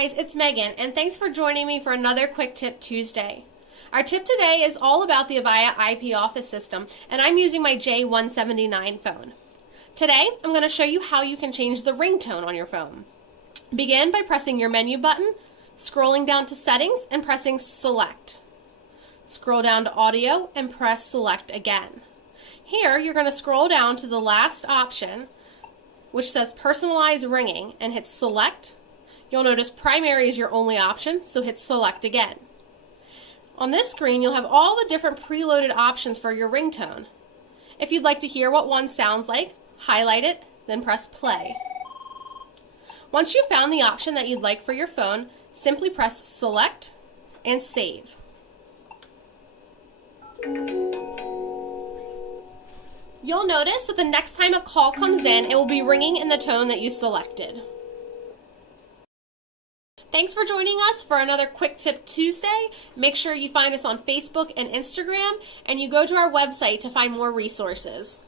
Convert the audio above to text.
guys, it's Megan, and thanks for joining me for another Quick Tip Tuesday. Our tip today is all about the Avaya IP Office system, and I'm using my J179 phone. Today, I'm going to show you how you can change the ringtone on your phone. Begin by pressing your menu button, scrolling down to Settings, and pressing Select. Scroll down to Audio and press Select again. Here, you're going to scroll down to the last option, which says Personalize Ringing, and hit Select. You'll notice Primary is your only option, so hit Select again. On this screen, you'll have all the different preloaded options for your ringtone. If you'd like to hear what one sounds like, highlight it, then press Play. Once you've found the option that you'd like for your phone, simply press Select and Save. You'll notice that the next time a call comes in, it will be ringing in the tone that you selected. Thanks for joining us for another Quick Tip Tuesday. Make sure you find us on Facebook and Instagram, and you go to our website to find more resources.